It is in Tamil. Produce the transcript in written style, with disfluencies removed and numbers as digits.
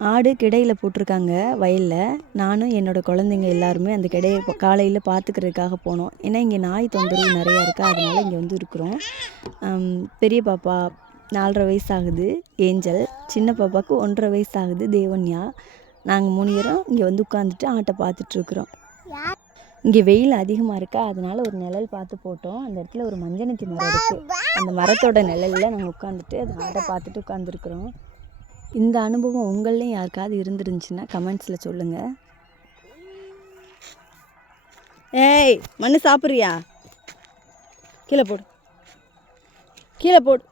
ஆடு கிடையில் போட்டிருக்காங்க வயலில். நானும் என்னோடய குழந்தைங்க எல்லாருமே அந்த கிடையை காலையில் பார்த்துக்கிறதுக்காக போனோம். ஏன்னா இங்கே நாய் தொந்தரவு நிறையா இருக்கா, அதனால் இங்கே வந்து இருக்கிறோம். பெரிய பாப்பா 4.5 வயசு ஆகுது ஏஞ்சல், சின்ன பாப்பாவுக்கு 1.5 வயசு ஆகுது தேவன்யா. நாங்கள் 3 பேரும் இங்கே வந்து உட்காந்துட்டு ஆட்டை பார்த்துட்ருக்குறோம். இங்கே வெயில் அதிகமாக இருக்கா, அதனால் ஒரு நிழல் பார்த்து போட்டோம். அந்த இடத்துல ஒரு மஞ்சனத்தி மரம் இருக்குது. அந்த மரத்தோட நிழலில் நாங்கள் உட்காந்துட்டு அது ஆட்டை பார்த்துட்டு உட்காந்துருக்குறோம். இந்த அனுபவம் உங்களையும் யாருக்காவது இருந்துருந்துச்சுன்னா கமெண்ட்ஸில் சொல்லுங்கள். ஏய், மண்ணு சாப்பிட்றியா? கீழே போடு, கீழே போடு.